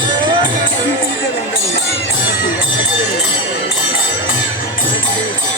Thank you.